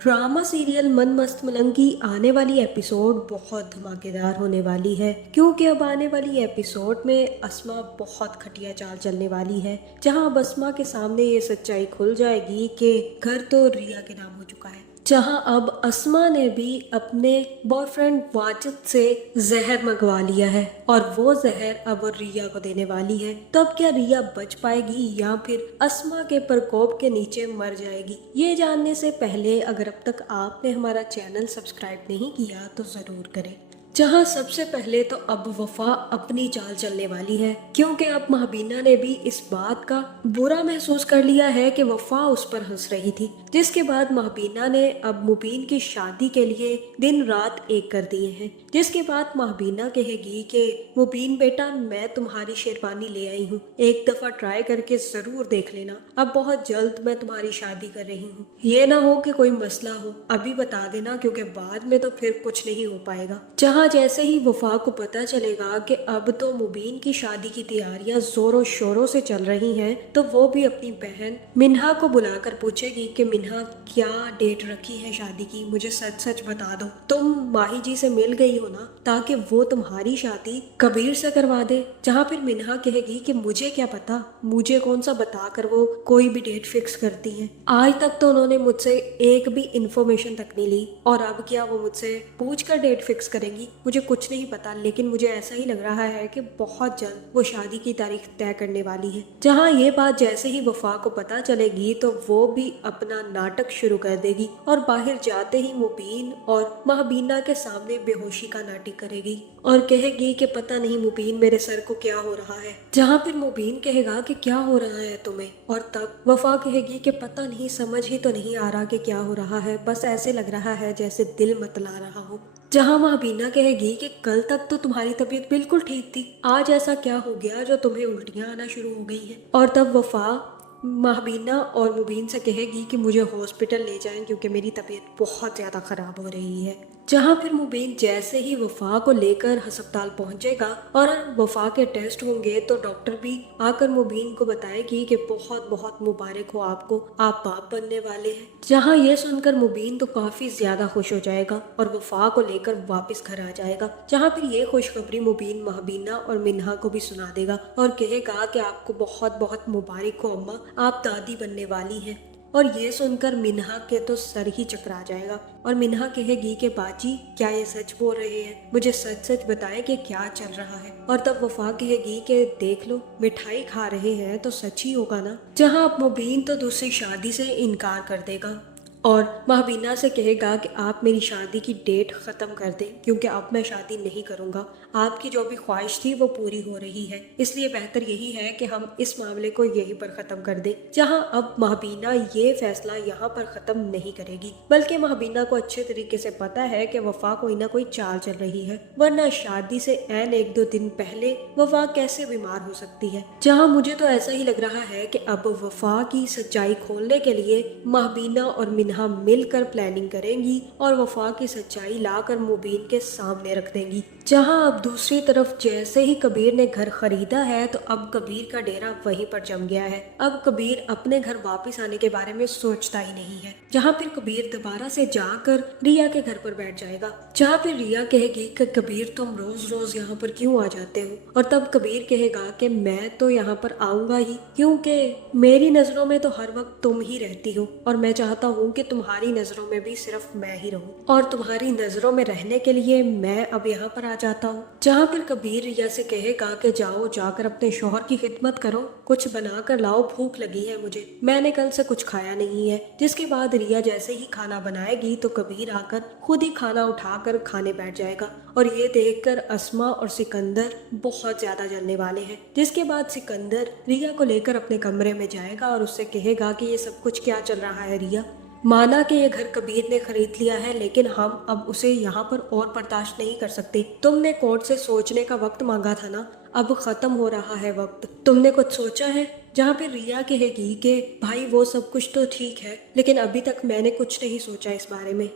Drama serial मन मस्त मलंग की आने वाली एपिसोड बहुत धमाकेदार होने वाली है, क्योंकि अब आने वाली एपिसोड में अस्मा बहुत खटिया चाल चलने वाली है। जहां अब अस्मा के सामने ये सच्चाई खुल जाएगी कि घर तो रिया के नाम हो चुका है। जहां अब अस्मा ने भी अपने बॉयफ्रेंड वाजिद से जहर मंगवा लिया है और वो जहर अब वो रिया को देने वाली है। तब क्या रिया बच पाएगी या फिर अस्मा के प्रकोप के नीचे मर जाएगी? ये जानने से पहले अगर अब तक आपने हमारा चैनल सब्सक्राइब नहीं किया तो जरूर करें। जहां सबसे पहले तो अब वफा अपनी चाल चलने वाली है, क्योंकि अब महबीना ने भी इस बात का बुरा महसूस कर लिया है कि वफा उस पर हंस रही थी। जिसके बाद महबीना ने अब मुबीन की शादी के लिए दिन रात एक कर दिए हैं। जिसके बाद महबीना कहेगी कि मुबीन बेटा, मैं तुम्हारी शेरवानी ले आई हूँ, एक दफा ट्राई करके जरूर देख लेना। अब बहुत जल्द मैं तुम्हारी शादी कर रही हूँ, ये ना हो कि कोई मसला हो, अभी बता देना, क्योंकि बाद में तो फिर कुछ नहीं हो पाएगा। जहाँ जैसे ही वफा को पता चलेगा कि अब तो मुबीन की शादी की तैयारियां जोरों शोरों से चल रही हैं, तो वो भी अपनी बहन मिन्हा को बुलाकर पूछेगी कि मिन्हा, क्या डेट रखी है शादी की, मुझे सच सच बता दो। तुम माही जी से मिल गई हो ना, ताकि वो तुम्हारी शादी कबीर से करवा दे। जहाँ फिर मिन्हा कहेगी कि मुझे क्या पता, मुझे कौन सा बताकर वो कोई भी डेट फिक्स करती है। आज तक तो उन्होंने मुझसे एक भी इंफॉर्मेशन तक नहीं ली, और अब क्या वो मुझसे पूछ कर डेट फिक्स करेंगी? मुझे कुछ नहीं पता, लेकिन मुझे ऐसा ही लग रहा है कि बहुत जल्द वो शादी की तारीख तय करने वाली है। जहाँ ये बात जैसे ही वफा को पता चलेगी तो वो भी अपना नाटक शुरू कर देगी और बाहर जाते ही मुबीन और महबीना के सामने बेहोशी का नाटक करेगी और कहेगी कि पता नहीं मुबीन, मेरे सर को क्या हो रहा है। जहाँ फिर मुबीन कहेगा कि क्या हो रहा है तुम्हें, और तब वफा कहेगी कि पता नहीं, समझ ही तो नहीं आ रहा कि क्या हो रहा है, बस ऐसे लग रहा है जैसे दिल मतला रहा हो। जहाँ महबीना कहेगी कि कल तक तो तुम्हारी तबीयत बिल्कुल ठीक थी, आज ऐसा क्या हो गया जो तुम्हें उल्टियाँ आना शुरू हो गई हैं। और तब वफा महबीना और मुबीन से कहेगी कि मुझे हॉस्पिटल ले जाएं, क्योंकि मेरी तबीयत बहुत ज़्यादा ख़राब हो रही है। जहाँ फिर मुबीन जैसे ही वफा को लेकर अस्पताल पहुंचेगा और वफा के टेस्ट होंगे, तो डॉक्टर भी आकर मुबीन को बताएगी कि बहुत बहुत मुबारक हो आपको, आप बाप बनने वाले हैं। जहाँ ये सुनकर मुबीन तो काफ़ी ज़्यादा खुश हो जाएगा और वफा को लेकर वापस घर आ जाएगा। जहाँ फिर ये खुशखबरी मुबीन महबीना और मिन्हा को भी सुना देगा और कहेगा कि आपको बहुत बहुत मुबारक हो अम्मा, आप दादी बनने वाली हैं। और ये सुनकर मिन्हा के तो सर ही चकरा जाएगा और मिन्हा कहेगी कि बाजी, क्या ये सच बोल रहे हैं, मुझे सच सच बताएं कि क्या चल रहा है। और तब वफा कहेगी कि देख लो, मिठाई खा रहे हैं तो सच ही होगा ना। जहाँ अब मुबीन तो दूसरी शादी से इनकार कर देगा और महबीना से कहेगा कि आप मेरी शादी की डेट ख़त्म कर दें, क्योंकि अब मैं शादी नहीं करूँगा, आपकी जो भी ख्वाहिश थी वो पूरी हो रही है, इसलिए बेहतर यही है कि हम इस मामले को यहीं पर ख़त्म कर दें। जहां अब महबीना ये फैसला यहाँ पर ख़त्म नहीं करेगी, बल्कि महबीना को अच्छे तरीके से पता है कि वफा कोई ना कोई चाल चल रही है, वरना शादी से ऐन एक दो दिन पहले वफा कैसे बीमार हो सकती है। जहाँ मुझे तो ऐसा ही लग रहा है कि अब वफा की सच्चाई खोलने के लिए महबीना और मिन्हा मिलकर प्लानिंग करेंगी और वफा की सच्चाई लाकर मुबीन के सामने रख देंगी। जहां अब दूसरी तरफ जैसे ही कबीर ने घर खरीदा है, तो अब कबीर का डेरा वहीं पर जम गया है। अब कबीर अपने घर वापस आने के बारे में सोचता ही नहीं है। जहां फिर कबीर दोबारा से जाकर रिया के घर पर बैठ जाएगा। जहां फिर रिया कहेगी कि कबीर, तुम रोज रोज यहाँ पर क्यों आ जाते हो? और तब कबीर कहेगा कि मैं तो यहाँ पर आऊंगा ही, क्योंकि मेरी नजरों में तो हर वक्त तुम ही रहती हो और मैं चाहता हूँ कि तुम्हारी नजरों में भी सिर्फ मैं ही रहूं, और तुम्हारी नजरों में रहने के लिए मैं अब यहाँ पर आ जाता हूँ। जहाँ फिर कबीर रिया से कहेगा कि जाओ, जाकर अपने शौहर की खिदमत करो, कुछ बना कर लाओ, भूख लगी है मुझे, मैंने कल से कुछ खाया नहीं है। जिसके बाद रिया जैसे ही खाना बनाएगी तो कबीर आकर खुद ही खाना उठाकर खाने बैठ जाएगा और ये देखकर अस्मा और सिकंदर बहुत ज्यादा जलने वाले हैं। जिसके बाद सिकंदर रिया को लेकर अपने कमरे में जाएगा और उससे कहेगा कि ये सब कुछ क्या चल रहा है रिया, माना कि ये घर कबीर ने खरीद लिया है, लेकिन हम अब उसे यहाँ पर और बर्दाश्त नहीं कर सकते। तुमने कोर्ट से सोचने का वक्त मांगा था ना, अब खत्म हो रहा है वक्त, तुमने कुछ सोचा है? जहाँ पे रिया कहेगी कि भाई वो सब कुछ तो ठीक है, लेकिन अभी तक मैंने कुछ नहीं सोचा इस बारे में।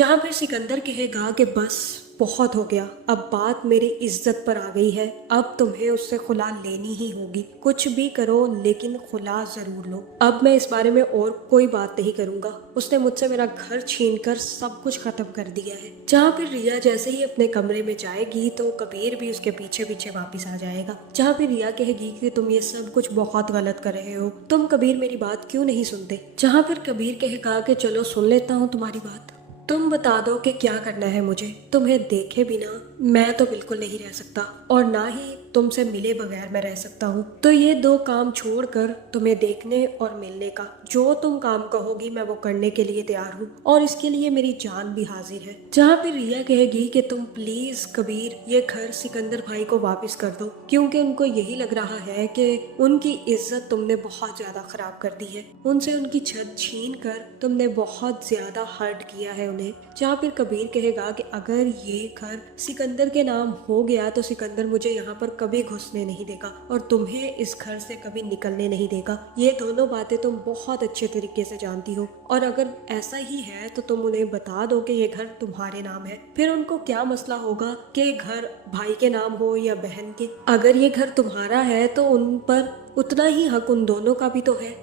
जहाँ फिर सिकंदर कहेगा कि बस बहुत हो गया, अब बात मेरी इज्जत पर आ गई है, अब तुम्हें उससे खुला लेनी ही होगी, कुछ भी करो लेकिन खुला जरूर लो। अब मैं इस बारे में और कोई बात नहीं करूंगा, उसने मुझसे मेरा घर छीनकर सब कुछ खत्म कर दिया है। जहाँ फिर रिया जैसे ही अपने कमरे में जाएगी तो कबीर भी उसके पीछे पीछे वापस आ जाएगा। जहाँ फिर रिया कहेगी कि तुम ये सब कुछ बहुत गलत कर रहे हो, तुम कबीर मेरी बात क्यों नहीं सुनते। जहाँ फिर कबीर कहेगा कि चलो सुन लेता हूँ तुम्हारी बात, तुम बता दो कि क्या करना है मुझे, तुम्हें देखे बिना मैं तो बिल्कुल नहीं रह सकता और ना ही तुमसे मिले बगैर मैं रह सकता हूँ। तो ये दो काम छोड़कर तुम्हें देखने और मिलने का जो तुम काम कहोगी मैं वो करने के लिए तैयार हूँ और इसके लिए मेरी जान भी हाजिर है। जहाँ पे रिया कहेगी कि तुम प्लीज कबीर ये घर सिकंदर भाई को वापस कर दो, क्योंकि उनको यही लग रहा है कि उनकी इज्जत तुमने बहुत ज्यादा खराब कर दी है, उनसे उनकी छत छीन कर तुमने बहुत ज्यादा हर्ट किया है उन्हें। जहाँ फिर कबीर कहेगा कि अगर ये घर सिकंदर के नाम हो गया तो सिकंदर मुझे यहाँ पर कभी घुसने नहीं देगा और तुम्हें इस घर से कभी निकलने नहीं देगा। ये दोनों बातें तुम बहुत अच्छे तरीके से जानती हो और अगर ऐसा ही है तो तुम उन्हें बता दो कि ये घर तुम्हारे नाम है, फिर उनको क्या मसला होगा कि घर भाई के नाम हो या बहन के। अगर ये घर तुम्हारा है तो उन पर उतना ही हक उन दोनों का भी तो है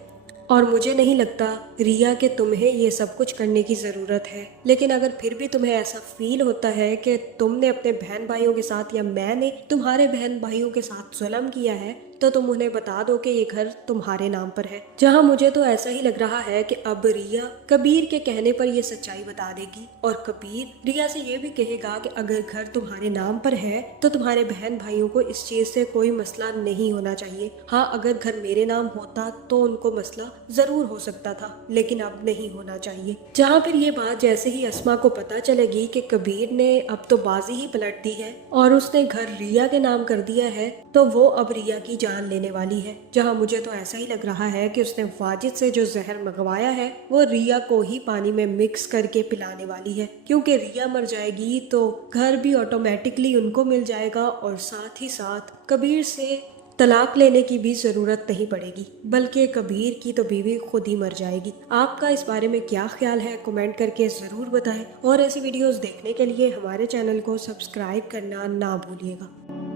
और मुझे नहीं लगता रिया कि तुम्हें ये सब कुछ करने की ज़रूरत है। लेकिन अगर फिर भी तुम्हें ऐसा फील होता है कि तुमने अपने बहन भाइयों के साथ या मैंने तुम्हारे बहन भाइयों के साथ जुल्म किया है तो तुम उन्हें बता दो कि ये घर तुम्हारे नाम पर है। जहाँ मुझे तो ऐसा ही लग रहा है कि अब रिया कबीर के कहने पर ये सच्चाई बता देगी और कबीर रिया से ये भी कहेगा कि अगर घर तुम्हारे नाम पर है तो तुम्हारे बहन भाइयों को इस चीज से कोई मसला नहीं होना चाहिए। हाँ, अगर घर मेरे नाम होता तो उनको मसला जरूर हो सकता था, लेकिन अब नहीं होना चाहिए। जहाँ फिर ये बात जैसे ही अस्मा को पता चलेगी कि कबीर ने अब तो बाजी ही पलट दी है और उसने घर रिया के नाम कर दिया है तो वो अब रिया की जान लेने वाली है। जहाँ मुझे तो ऐसा ही लग रहा है कि उसने वाजिद से जो जहर मंगवाया है वो रिया को ही पानी में मिक्स करके पिलाने वाली है, क्योंकि रिया मर जाएगी तो घर भी ऑटोमेटिकली उनको मिल जाएगा और साथ ही साथ कबीर से तलाक लेने की भी जरूरत नहीं पड़ेगी, बल्कि कबीर की तो बीवी खुद ही मर जाएगी। आपका इस बारे में क्या ख्याल है कमेंट करके जरूर बताएं और ऐसी वीडियोस देखने के लिए हमारे चैनल को सब्सक्राइब करना ना भूलिएगा।